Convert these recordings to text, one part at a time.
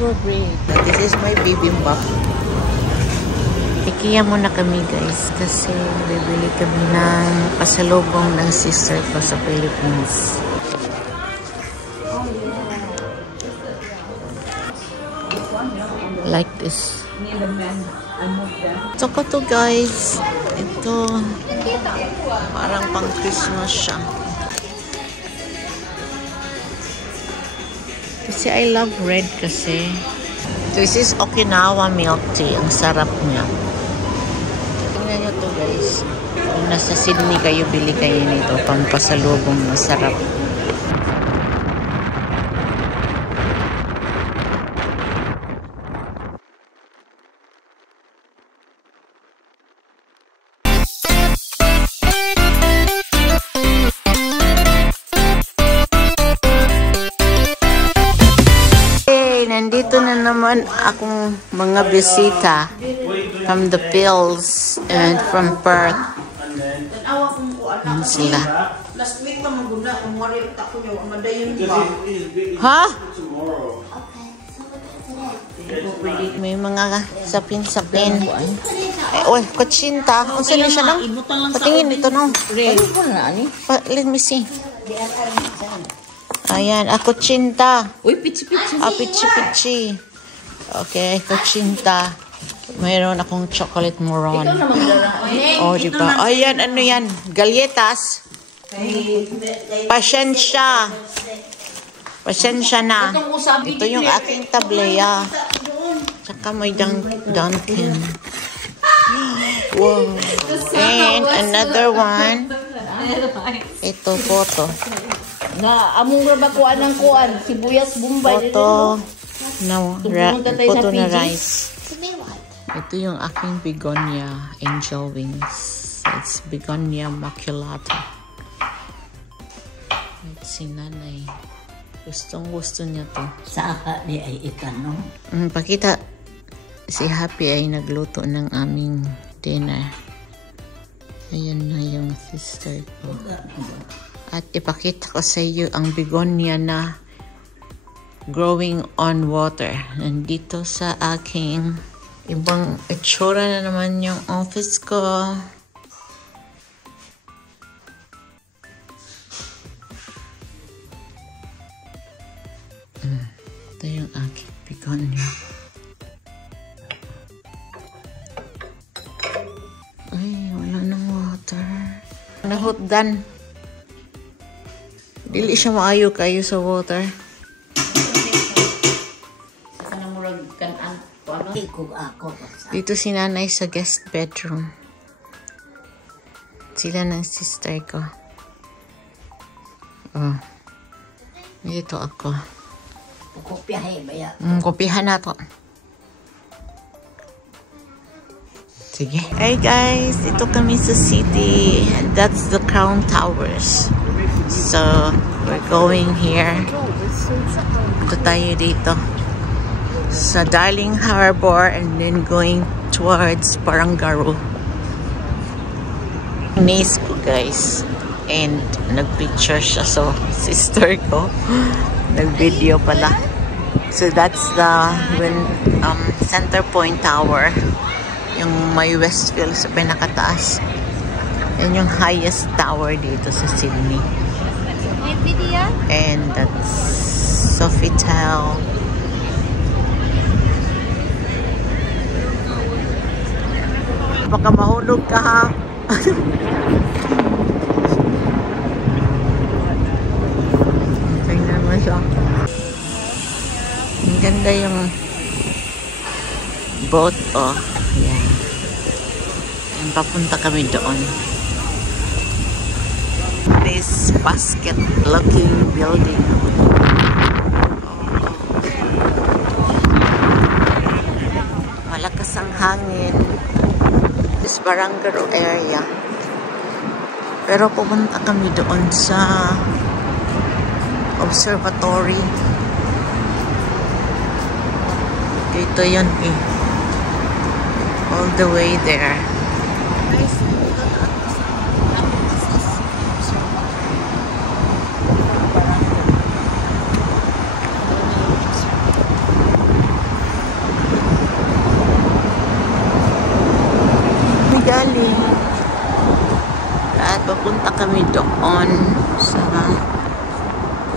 Mango bread. This is my bibimbap. Ikiya muna kami guys kasi bibili kami ng pasalubong ng sister ko sa Philippines. Like this. Ito ko to guys. Ito parang pang Christmas siya. Kasi I love red kasi. This is Okinawa milk tea. Ang sarap niya. Tingnan nyo to guys. Kung nasa Sydney kayo, bili kayo nito. Pampasalubong masarap. Nandito na naman akong mga bisita from the Phils and from Perth. Yan sila. Last week pa magunda kung wari ako niyo madayon ba? Ha? May mga sapin-sapin. Oy, kutsinta. Kung saan siya nang? Patingin ito nang. Let me see. Ayan, kutsinta. Uy, pichi-pichi. Pichi-pichi. Okay, kutsinta. Mayroon akong chocolate moron. Oh, diba? Ayan, ano yan? Galletas. Pasensya. Pasensya na. Ito yung aking tableya. Tsaka may Dunkin. Wow. And another one. Ito, photo. Na among ra ba kuan ang kuan sibuyas bombay photo na rice. Ito yung aking begonia angel wings. It's begonia maculata. Let's see, nanay. Gustong-gusto niya to. Sa ni ay ikan, no? Pakita. Si Happy ay nagluto ng aming dinner. Ayan na yung sister ko. At ipakita ko sa iyo ang begonia na growing on water. Nandito sa aking ibang itsura na naman yung office ko. Ito yung aking begonia. Ay, wala nang water. Nahutdan. Dili siya maayo kayo sa water. Dito si nanay sa guest bedroom. Sila ng sister ko. Oh. Dito ako. Kopihan na to. Sige. Hey guys, dito kami sa city. And that's the Crown Towers. So, we're going here. Ito tayo dito. Sa Darling Harbor and then going towards Barangaroo. Nice ko guys. And nag-picture siya. So, sister ko nag-video pala. So, that's the Center Point Tower. Yung may Westfield sa pinakataas. Yan yung highest tower dito sa Sydney. And that's Sofitel. Baka mahulog ka ha. Tingnan mo siya. Ang ganda yung boat, oh. Yan. Yan, papunta kami doon. This basket-looking building. Malakas ang hangin. This Barangaroo area. Pero pupunta kami doon sa observatory. Dito yun eh. All the way there. Papunta kami doon sa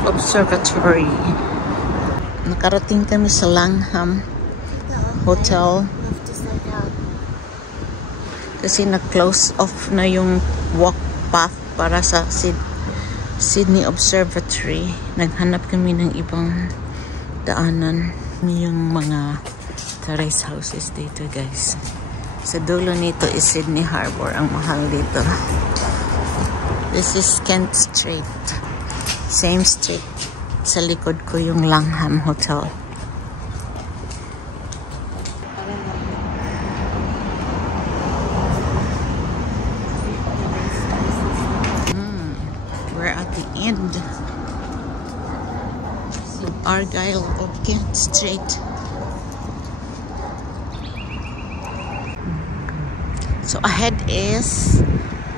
observatory. Nakarating kami sa Langham Hotel kasi na-close off na yung walk path para sa Sydney Observatory. Naghanap kami ng ibang daanan. Yung mga terrace houses dito, guys. Sa dulo nito is Sydney Harbour. Ang mahal dito. This is Kent Street. Same street. Sa likod ko yung Langham Hotel. We're at the end of Argyle of Kent Street. So ahead is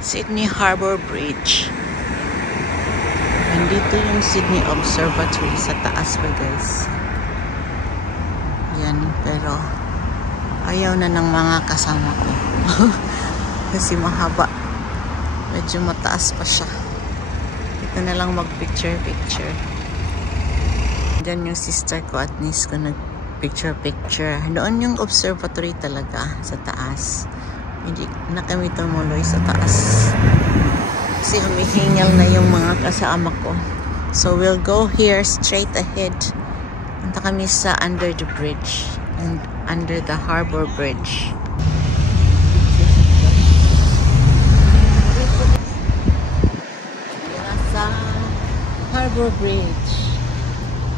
Sydney Harbour Bridge. Nandito yung Sydney Observatory sa taas pa, guys. Yan, pero ayaw na ng mga kasama ko. Kasi mahaba. Medyo mataas pa siya. Dito na lang mag-picture-picture. Diyan yung sister ko at niece ko nag-picture-picture. Doon yung observatory talaga sa taas. Hindi na kami tumuloy sa taas. Kasi humihingal na yung mga kasama ko. So we'll go here straight ahead. Punta kami sa under the bridge. And under the Harbour Bridge. Nasa Harbour Bridge.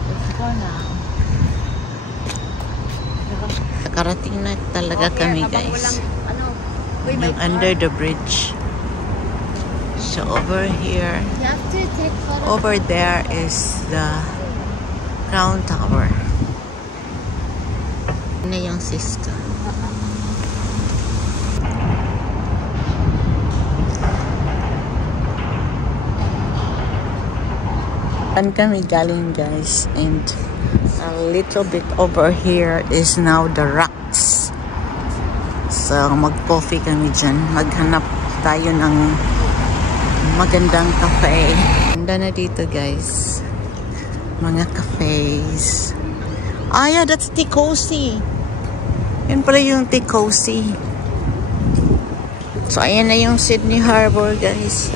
Let's go now. Nakarating na talaga kami, guys. Yung under the bridge. So over here, over there is the Crown Tower. Ano yung sister? Saan kami galing, guys? And a little bit over here is now the rocks. So mag-coffee kami dyan. Maghanap tayo ng magandang cafe. Ganda na dito, guys. Mga cafes. Ah, yeah, that's Tikosi. Yun pala yung Tikosi. So, ayan na yung Sydney Harbour, guys.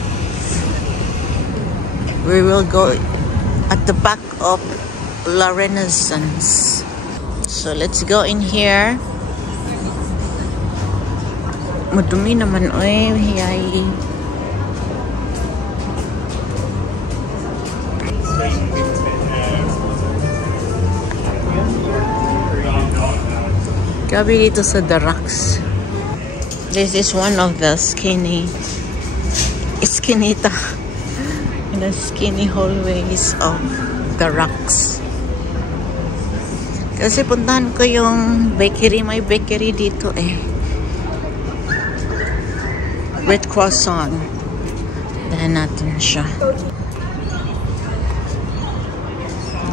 We will go at the back of La Renaissance. So, let's go in here. Madumi naman, oy. Hiyay. Grabe dito sa The Rocks. This is one of the skinny hallways of The Rocks. Kasi puntahan ko yung bakery. May bakery dito eh. Red croissant. Dahan natin siya.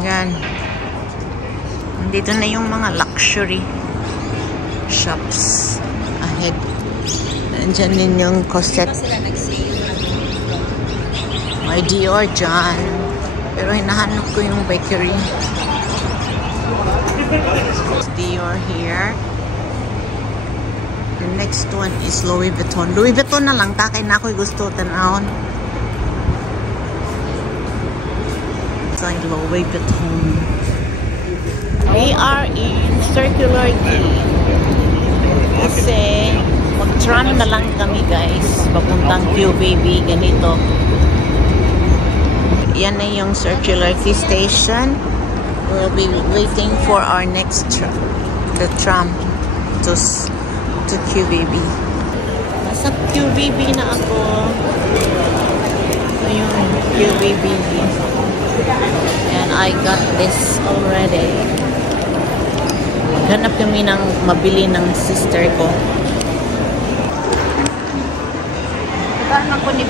Yan. Dito na yung mga luxury shops ahead. Nandiyan din yung Cosette. May Dior dyan. Pero hinahanap ko yung bakery. Dior here. The next one is Louis Vuitton. Louis Vuitton na lang. Takay na ako'y gusto tanahon. So, Louis Vuitton. We are in Circular Quay. Kasi mag-tram na lang kami, guys. Papuntang QBB. Ganito. Yan na yung Circular Quay Station. We'll be waiting for our next tram. The tram to QBB. Nasa QBB na ako. Ayun, QBB. And I got this already. Maghanap kami ng mabili ng sister ko. Naghanap ako ni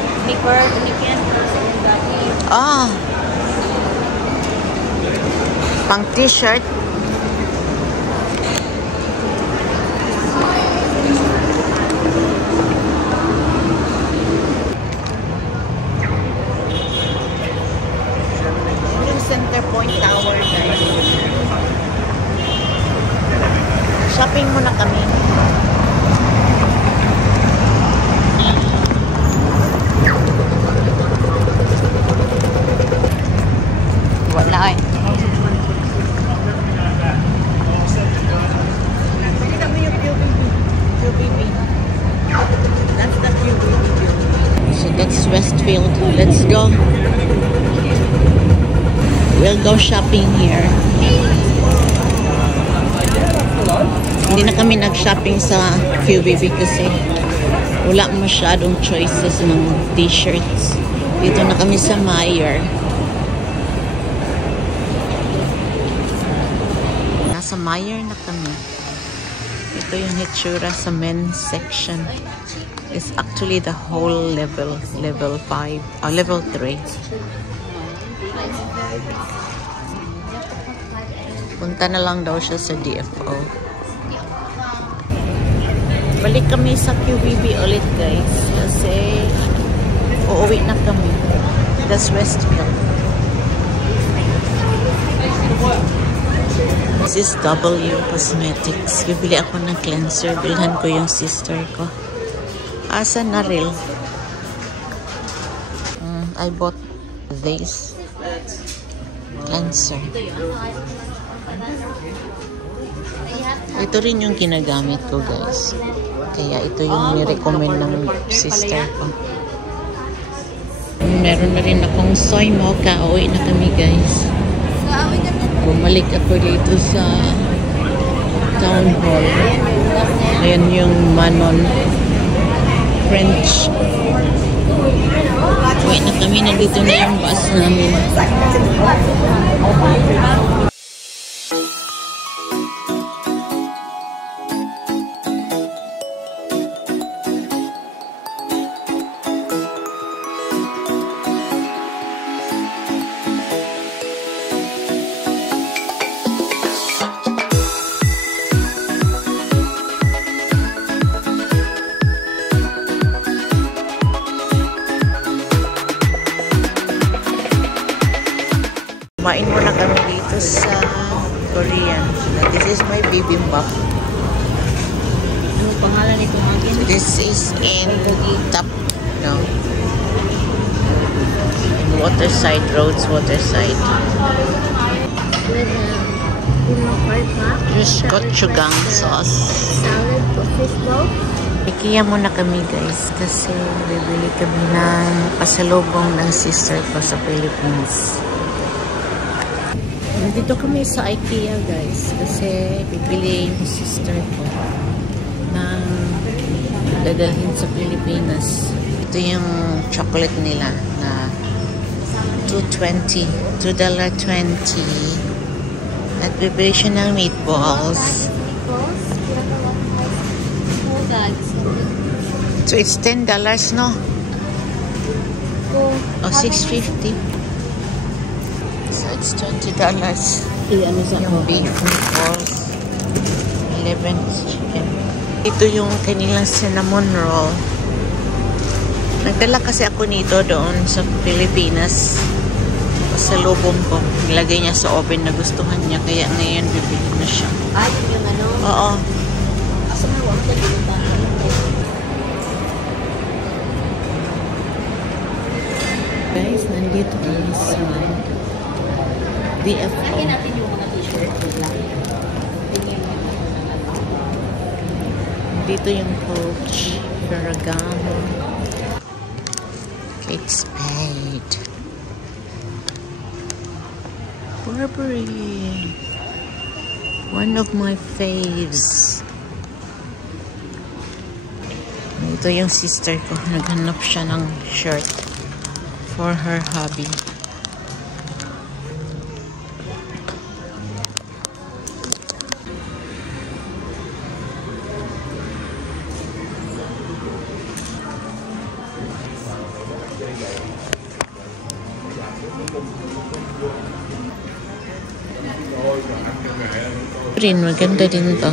Ken. Ah! Pang t-shirt. That's Westfield. Let's go. We'll go shopping here. Hindi na kami nag-shopping sa QVB kasi wala masyadong choices ng t-shirts. Dito na kami sa Meijer. Nasa Meijer na kami. Ito yung hitsura sa men's section. It's actually the whole level 5, level 3. Punta na lang daw siya sa DFO. Balik kami sa QVB ulit guys kasi uuwi na kami. That's Westfield. This is W Cosmetics. Bibili ako ng cleanser. Bilhan ko yung sister ko. Asa na real? I bought this cleanser. Ito rin yung ginagamit ko guys. Kaya ito yung ni-recommend ng sister ko. Meron na rin akong soy mocha. Uwi na kami guys. Bumalik ako dito sa town hall. Ayan yung Manon French. Uwi na kami. Nandito na yung bus namin. Kumain muna kami dito sa Korean. This is my bibimbap. Ano pangalan nito again? This is in Waterside, Roads Waterside. With Just gochujang sauce. salad for fish bowl. Ikiya muna kami guys kasi bibili kami ng pasalubong ng sister ko sa Philippines. Nandito kami sa IKEA guys kasi bibili yung sister ko ng dadalhin sa Pilipinas. Ito yung chocolate nila na $2.20. At bibili siya ng meatballs. So it's $10, no? Oh, $6.50. So it's $20. Ano sa Yung beef meatballs. 11 chicken. Ito yung kanilang cinnamon roll. Nagdala kasi ako nito doon sa Pilipinas. Sa lubong ko. Nilagay niya sa oven na gustuhan niya. Kaya ngayon bibili na siya. Yun yung ano? Oo. Asa na wala ka dito? Guys, nandito kami sa DFO. Lagyan natin yung mga t-shirt. Dito yung Coach, Ferragamo, Kate Spade, Burberry, one of my faves. Ito yung sister ko, naghanap siya ng shirt for her hobby. Rin, maganda din to.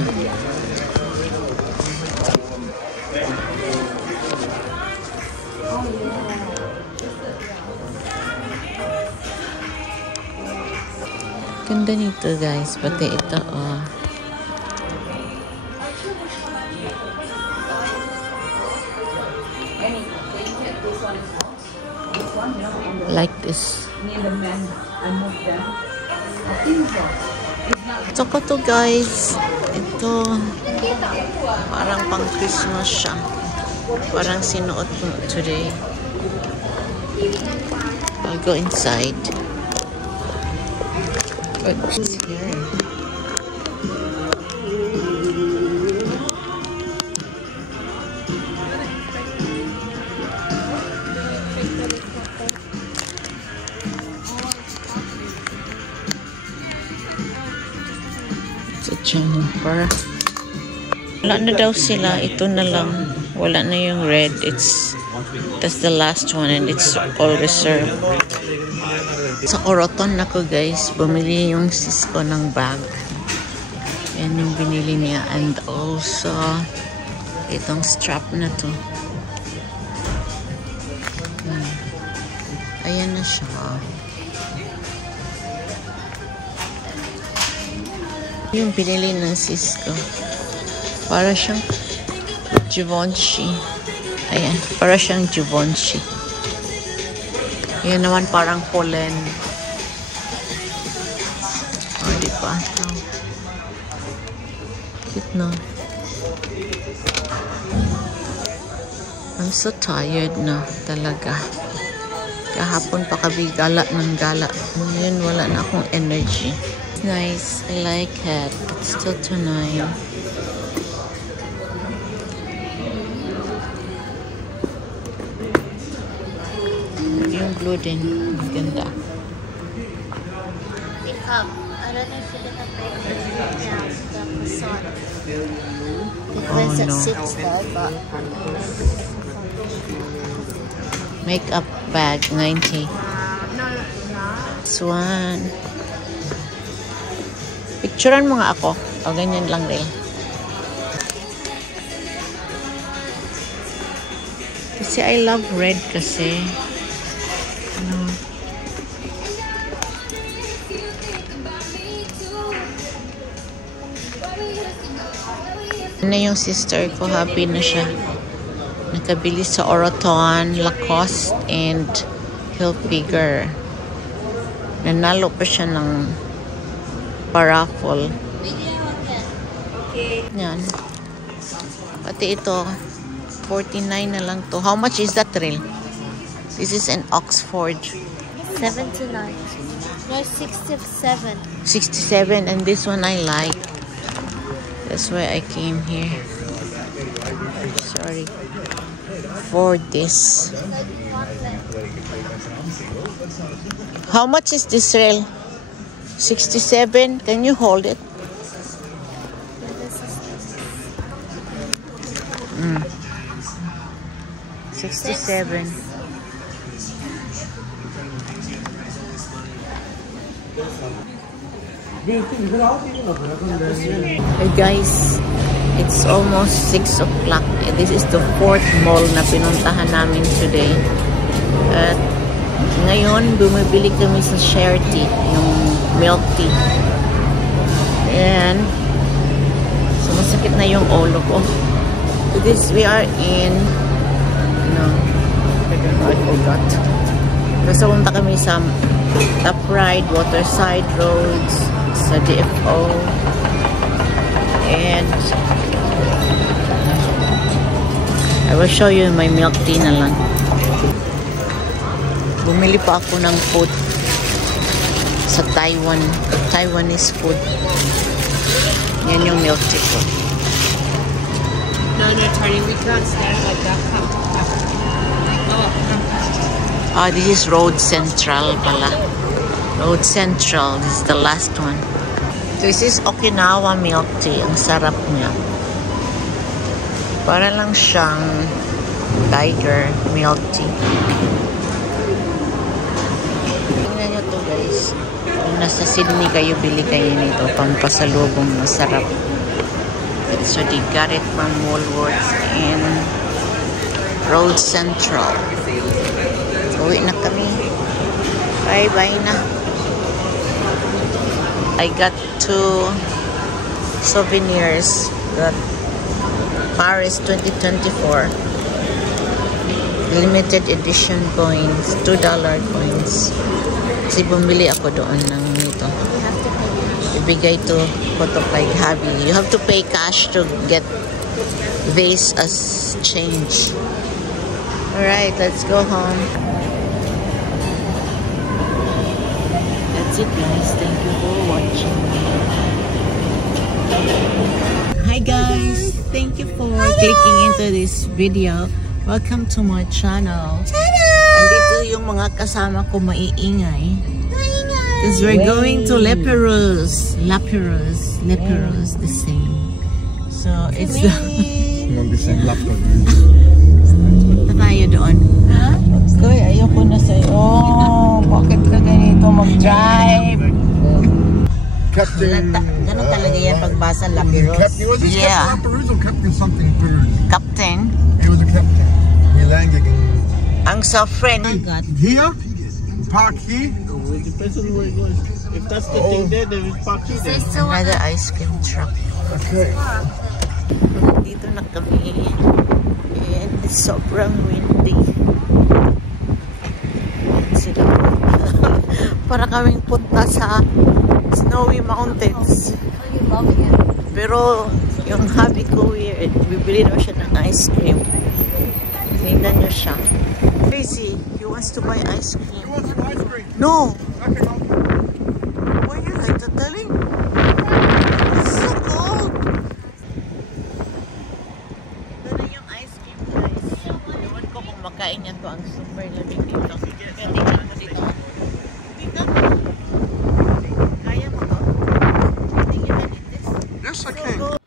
Ganda nito guys, pati ito oh. Like this. Ito ko to guys. Ito parang pang Christmas siya. Parang sinuot ko today. I'll go inside. What's here? Jumper. Wala na daw sila. Ito na lang. Wala na yung red. That's the last one and it's all reserved. Sa Coroton ako guys. Bumili yung sis ko ng bag. Yan yung binili niya. And also itong strap na to. Ayan na siya. Yung pinili ng sis ko. Para siyang Givenchy. Ayan. Para siyang Givenchy. Yan naman parang pollen. Oh, di pa. Oh. Cute na. I'm so tired na talaga. Kahapon pa kami gala ng gala. Ngayon wala na akong energy. Nice. I like it. It's still too nice. Yung blue din. Ganda. Makeup. I don't know if you're gonna make it now. The croissant. Because it sits there, but Makeup bag, 90. This one. Picturean mo nga ako. O, ganyan lang rin. Kasi I love red kasi. Ano. Na yung sister ko, happy na siya. Nakabili sa Oroton, Lacoste, and Hilfiger. Nanalo pa siya ng paraffle. Yan. Pati ito, 49 na lang to. How much is that real? This is an Oxford. 79. No, 67. 67, and this one I like. That's why I came here. Sorry. For this. How much is this rail? 67. Can you hold it? 67. Hey guys, it's almost 6 o'clock. This is the 4th mall na pinuntahan namin today. At ngayon, bumibili kami sa Share Tea, yung milk tea. And sumasakit na yung ulo ko. We are in I forgot. Kasi punta kami sa Top Ride, Waterside Roads, sa DFO. And I will show you my milk tea na lang. Bumili pa ako ng food sa Taiwanese food. Yan yung milk tea ko. No, Tony, we can't stand like that. This is Road Central pala. Road Central. This is the last one. This is Okinawa milk tea. Ang sarap niya. Para lang siyang Tiger milk tea. Tingnan nyo to guys. Kung nasa Sydney kayo, bili kayo nito. Pampasalubong, masarap. So they got it from Woolworths in Road Central. Uwi na kami. Bye-bye na. I got 2 souvenirs. Got Paris 2024. Limited edition coins. $2 coins. Kasi bumili ako doon ng ito. Ibigay to photo kay Habi. You have to pay cash to get this as change. Alright, let's go home. That's it, guys. Thank you for watching. Hi guys, thank you for clicking into this video. Welcome to my channel. Andito yung mga kasama ko maiingay. Because we're going to Leperos, the same. So it's the punta tayo doon. Koy, ayoko na sa'yo. Oh, bakit ka ganito mag-drive? Captain. Ganun talaga yan pagbasa Leperos. Captain, was this Yeah. Captain Leperos or Captain something Peru? Captain. He was a captain. He landed in Ang sa friend. here, park here. It depends on where it goes. If that's the thing there, then it's parked there. Another ice cream truck. Okay. Dito na kami. And sobrang windy. Ayan sila. Para kaming punta sa snowy mountains. Pero yung hubby ko weird. Bibili naman siya ng ice cream. Tingnan niyo siya. Crazy. He wants to buy ice cream. You want some ice cream? No. Okay, I'll Why you like to telling? It's so cold. Ito na yung ice cream, guys. Ewan ko kung makain niya to ang super lamig dito. Kaya tingnan mo dito. Dito. Kaya mo to? Tingnan mo dito. Yes, I can.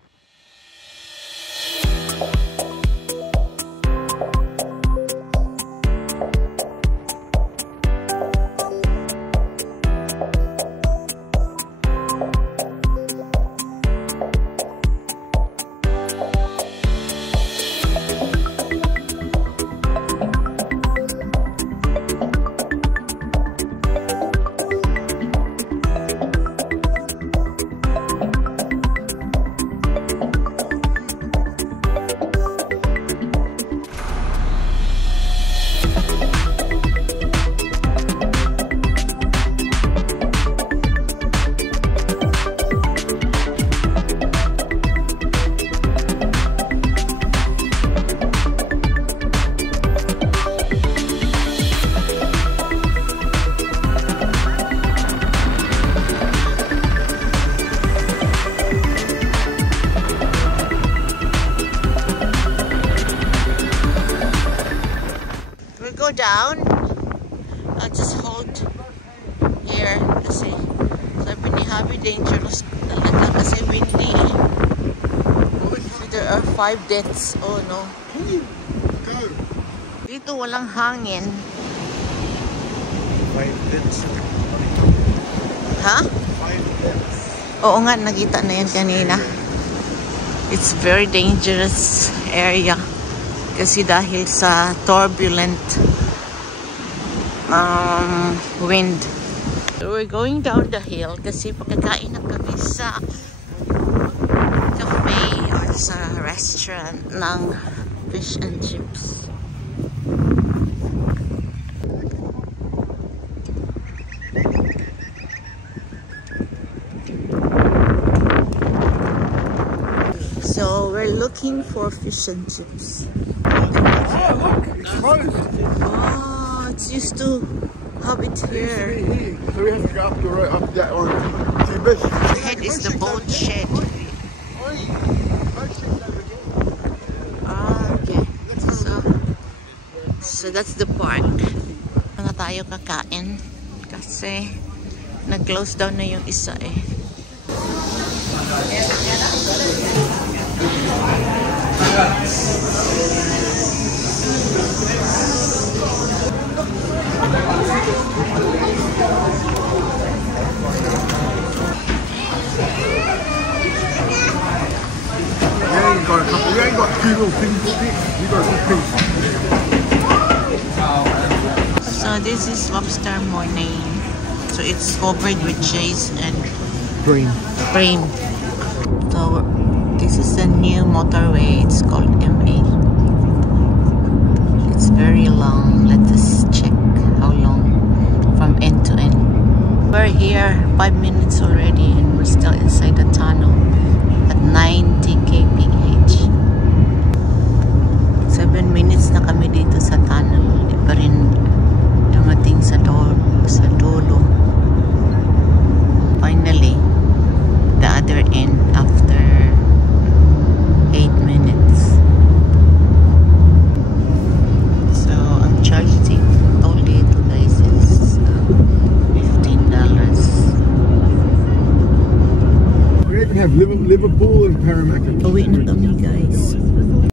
Go down. I'll just hold here kasi sabi ni Happy dangerous talaga kasi windy. So there are 5 deaths. Oh no. Go. Dito walang hangin. 5 bits. Ha? 5 bits. Oo nga, nakita na yan kanina. It's very dangerous area. Kasi dahil sa turbulent wind. So we're going down the hill kasi pagkakain na kami sa cafe or sa restaurant ng fish and chips. So we're looking for fish and chips. Oh, it's used to have it here. So we have to go up the road, up that or T-Bish. Ahead is the boat shed. Ah, okay. So that's the park. Na tayo kakain kasi nag-close down na yung isa eh. You ain't got 2 little things to pick. You got a piece. So this is lobster morning. So it's covered with cheese and Green. cream. So this is the new motorway. It's called M8. It's very long. Let us check how long from end to end. We're here 5 minutes already and we're still inside the tunnel at 90 kph. 7 minutes na kami dito sa tunnel. pa rin dumating sa dulo. Finally, the other end after 8 minutes. So, ang charge toll dito guys is $15. We even have Liverpool and Parramatta. Uwi na kami guys.